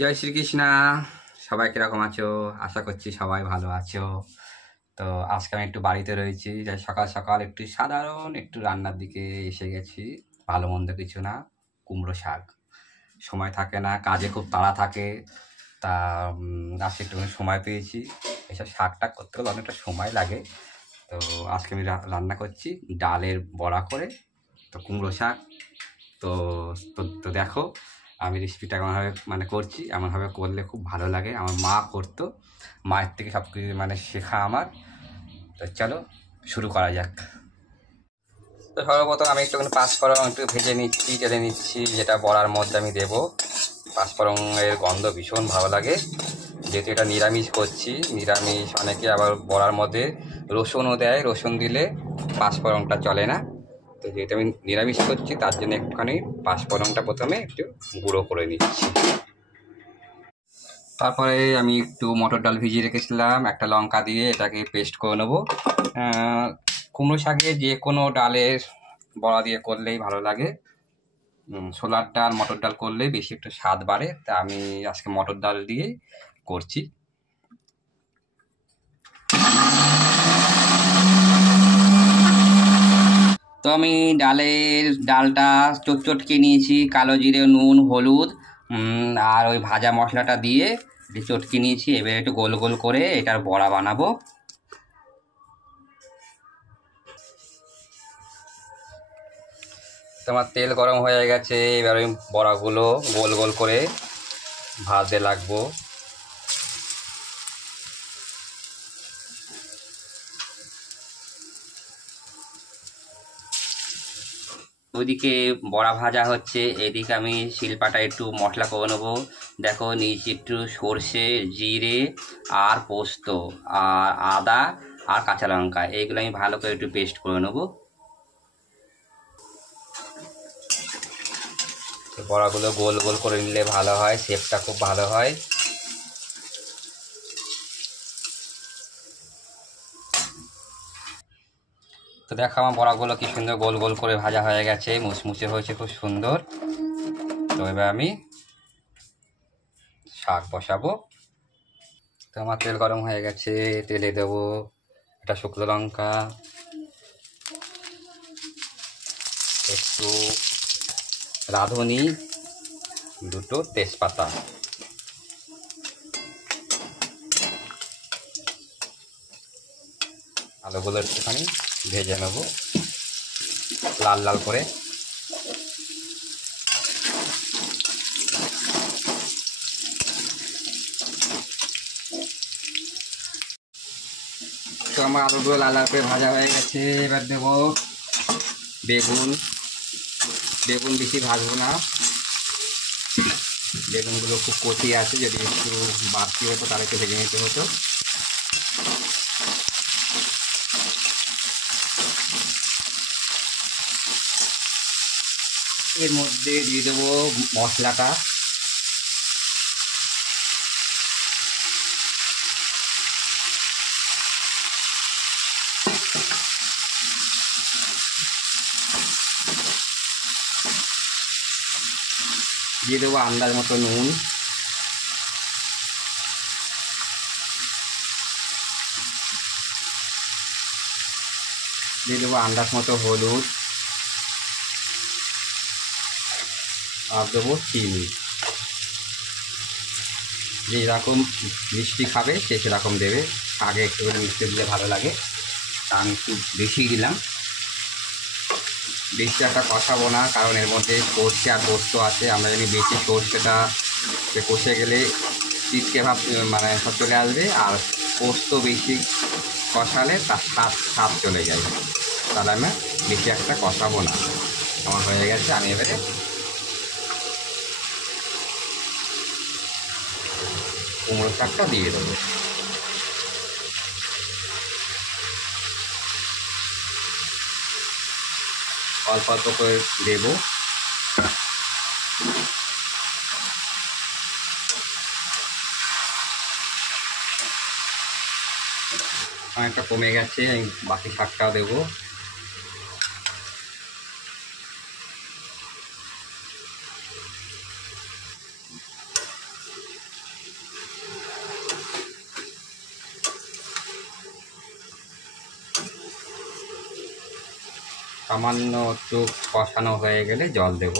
জয় শ্রীকৃষ্ণা। সবাই কিরকম আছো? আশা করছি সবাই ভালো আছো। তো আজকে আমি একটু বাড়িতে রয়েছি, যাই সকাল সকাল একটু সাধারণ একটু রান্নার দিকে এসে গেছি। ভালো মন্দ কিছু না, কুমড়ো শাক। সময় থাকে না, কাজে খুব তাড়া থাকে। তা আজকে একটুখানি সময় পেয়েছি। এসব শাকটা করতে গেলে অনেকটা সময় লাগে। তো আজকে আমি রান্না করছি ডালের বড়া করে, তো কুমড়ো শাক। তো তো তো দেখো আমি রেসিপিটা এমনভাবে করছি, এমনভাবে করলে খুব ভালো লাগে। আমার মা করতো, মায়ের থেকে সব কিছু শেখা আমার। তো চলো শুরু করা যাক। তো সর্বপ্রথম আমি একটুখানি পাঁচফোড়ন একটু ভেজে নিচ্ছি, তেলে নিচ্ছি, যেটা বড়ার মধ্যে আমি দেবো। পাঁচফোড়নের গন্ধ ভীষণ ভালো লাগে। যেহেতু এটা নিরামিষ করছি, নিরামিষ অনেকে আবার বড়ার মধ্যে রসুনও দেয়, রসুন দিলে পাঁচফোড়নটা চলে না। তো যেহেতু আমি নিরামিষ করছি তার জন্য একটুখানি পাঁচফোড়নটা প্রথমে একটু গুঁড়ো করে নিচ্ছি। তারপরে আমি একটু মটর ডাল ভিজিয়ে রেখেছিলাম, একটা লঙ্কা দিয়ে এটাকে পেস্ট করে নেবো। কুমড়ো শাকে যে কোনো ডালের বড়া দিয়ে করলেই ভালো লাগে। ছোলার ডাল মটর ডাল করলে বেশি একটু স্বাদ বাড়ে, তা আমি আজকে মটর ডাল দিয়ে করছি। তো আমি ডালটা চটকে নিয়েছি, কালো জিরে নুন হলুদ আর ওই ভাজা মশলাটা দিয়ে চটকে নিয়েছি। এবার একটু গোল গোল করে এটার বড়া বানাবো। তোমার তেল গরম হয়ে গেছে, এবার আমি বড়াগুলো গোল গোল করে ভাজতে লাগবো। ওইদিকে বড়া ভাজা হচ্ছে, এদিকে আমি শিলপাটা একটু মশলা করে নেবো। দেখো নিয়েছি একটু সর্ষে, জিরে আর পোস্ত আর আদা আর কাঁচা লঙ্কা, এইগুলো আমি ভালো করে একটু পেস্ট করে নেবো। বড়াগুলো গোল গোল করে নিলে ভালো হয়, শেপটা খুব ভালো হয়। তো দেখো আমার বড়াগুলো কি সুন্দর গোল গোল করে ভাজা হয়ে গেছে, মুচমুচে হয়েছে খুব সুন্দর। তো এবার আমি শাক বসাবো। তো আমার তেল গরম হয়ে গেছে, তেলে দেবো একটা শুকনো লঙ্কা, একটু রাঁধুনি, দুটো তেজপাতা। আলুগুলো একটুখানি ভেজে নেবো লাল লাল করে। তো আমার আলুগুলো লাল লাল করে ভাজা হয়ে গেছে, এবার দেবো বেগুন। বেগুন বেশি ভাজবো না, বেগুনগুলো খুব কচি আছে, যদি একটু বাড়তি হতো তাহলে একটু ভেজে নিতে হতো। এর মধ্যে দিয়ে দেবো মশলাটা। দিয়ে দেবো আন্দাজ মতো নুন, দিয়ে দেবো আন্দাজ মতো হলুদ, আর দেবো চিনি। যে যেরকম মিষ্টি খাবে সে সেরকম দেবে, আগে একটু করে মিষ্টি দিলে ভালো লাগে, তা আমি একটু বেশি দিলাম। বেশি একটা কষাবো না, কারণ এর মধ্যে সর্ষে আর পোস্ত আছে। আমরা যদি বেশি সর্ষেটা কষে গেলে চিটকে ভাব সব চলে আসবে, আর পোস্ত বেশি কষালে তার স্বাদ স্বাদ চলে যায়। তাহলে আমি বেশি একটা কষাবো না। আমার হয়ে গেছে, আমি এবারে কুমড়ো শাকটা দিয়ে দেবো। অল্প অল্প করে দেবো। অনেকটা কমে গেছে, আমি বাকি শাকটাও দেবো। সামান্য একটু কষানো হয়ে গেলে জল দেব।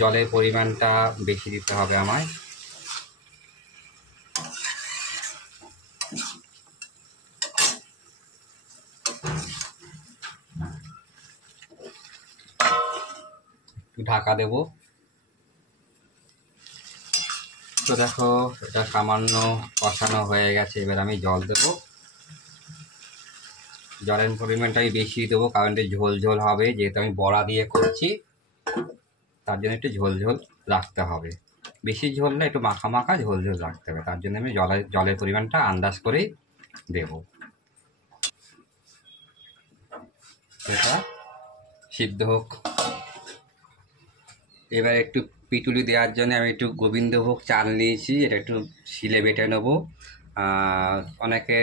জলের পরিমাণটা বেশি দিতে হবে আমায়। একটু ঢাকা দেব। তো দেখো এটা সামান্য কষানো হয়ে গেছে, এবার আমি জল দেব। জলের পরিমাণটাই বেশি দেবো, কারণ এটা ঝোল ঝোল হবে, যেহেতু আমি বড়া দিয়ে করছি, তার জন্য একটু ঝোল ঝোল রাখতে হবে। বেশি ঝোল না, একটু মাখা মাখা ঝোল ঝোল রাখতে হবে, তার জন্য আমি জলের পরিমাণটা আন্দাজ করেই দেব। এটা সিদ্ধ হোক। এবার একটু পিটুলি দেওয়ার জন্য আমি একটু গোবিন্দভোগ চাল নিয়েছি, এটা একটু শিলে বেটে নেবো। অনেকে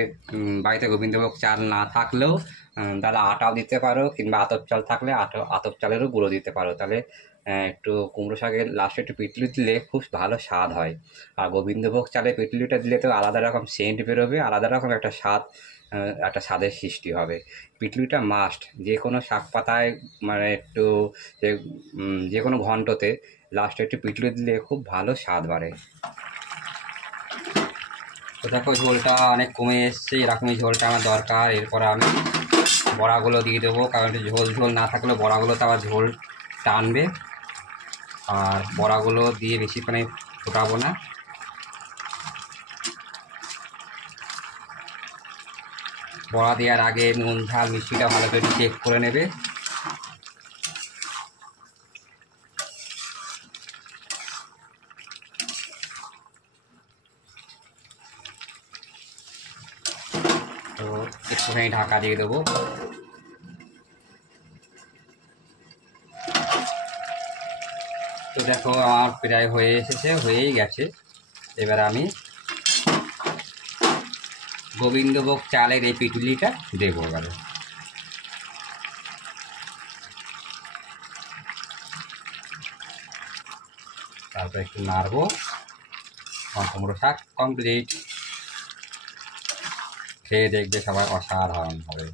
বাড়িতে গোবিন্দভোগ চাল না থাকলেও তারা আটাও দিতে পারো, কিংবা আতপ চাল থাকলে আতপ চালেরও গুঁড়ো দিতে পারো। তাহলে একটু কুমড়ো শাকের লাস্টে একটু পিটুলি দিলে খুব ভালো স্বাদ হয়। আর গোবিন্দভোগ চালে পিটুলিটা দিলে তো আলাদা রকম সেন্ট বেরোবে, আলাদা রকম একটা স্বাদ, একটা স্বাদের সৃষ্টি হবে। পিটুলিটা মাস্ট যে কোনো শাক পাতায়, মানে একটু যে কোনো ঘন্টতে লাস্টে একটু পিটুলি দিলে খুব ভালো স্বাদ বাড়ে। তো দেখো ঝোলটা অনেক কমে এসছে, এরকমই ঝোলটা আমার দরকার। এরপরে আমি বড়াগুলো দিয়ে দেবো, কারণ ঝোল ঝোল না থাকলে বড়াগুলো তো আবার ঝোল টানবে। আর বড়াগুলো দিয়ে বেশিক্ষণ ফোটাবো না। বড়া দেওয়ার আগে নুন ঝাল মিষ্টিটা ভালো করে চেক করে নেবে। তো একটুখানি ঢাকা দিয়ে দেবো। তো দেখো আমার প্রায় হয়েই গেছে। এবার আমি গোবিন্দভোগ চালের এই পিটুলিটা দেবো এবারে। তারপর একটু নাড়বো। কুমড়ো শাক কমপ্লিট। খেয়ে দেখবে সবাই অসাধারণ হবে।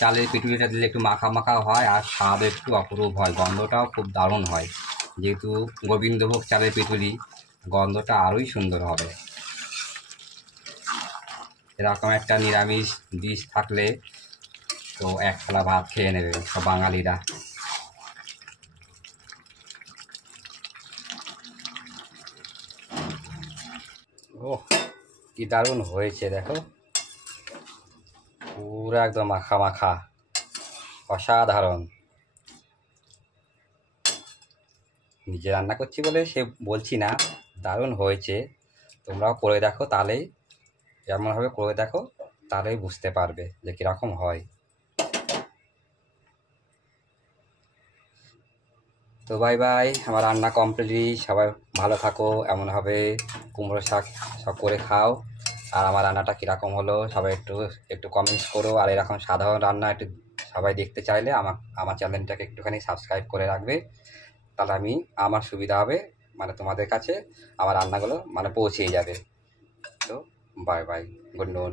চালের পিটুলিটা দিলে একটু মাখা মাখা হয়, আর স্বাদ একটু অপরূপ হয়, গন্ধটাও খুব দারুণ হয়। যেহেতু গোবিন্দভোগ চালের পিটুলি, গন্ধটা আরোই সুন্দর হবে। এরকম একটা নিরামিষ ডিশ থাকলে তো এক থালা ভাত খেয়ে নেবে সব বাঙালিরা। ওহ, কি দারুণ হয়েছে দেখো, পুরো একদম মাখা মাখা, অসাধারণ। নিজে রান্না করছি বলে সে বলছি না, দারুণ হয়েছে। তোমরাও করে দেখো, তাহলেই এমনভাবে করে দেখো, তাহলেই বুঝতে পারবে যে কীরকম হয়। তো বাই বাই, আমার রান্না কমপ্লিট। সবাই ভালো থাকো, এমনভাবে কুমড়ো শাক সব করে খাও। আর আমার রান্নাটা কীরকম হলো সবাই একটু একটু কমেন্টস করো। আর এরকম সাধারণ রান্না একটু সবাই দেখতে চাইলে আমার চ্যানেলটাকে একটুখানি সাবস্ক্রাইব করে রাখবে, তাহলে আমার সুবিধা হবে, মানে তোমাদের কাছে আমার রান্নাগুলো মানে পৌঁছেই যাবে। তো বাই বাই, গুড নুন।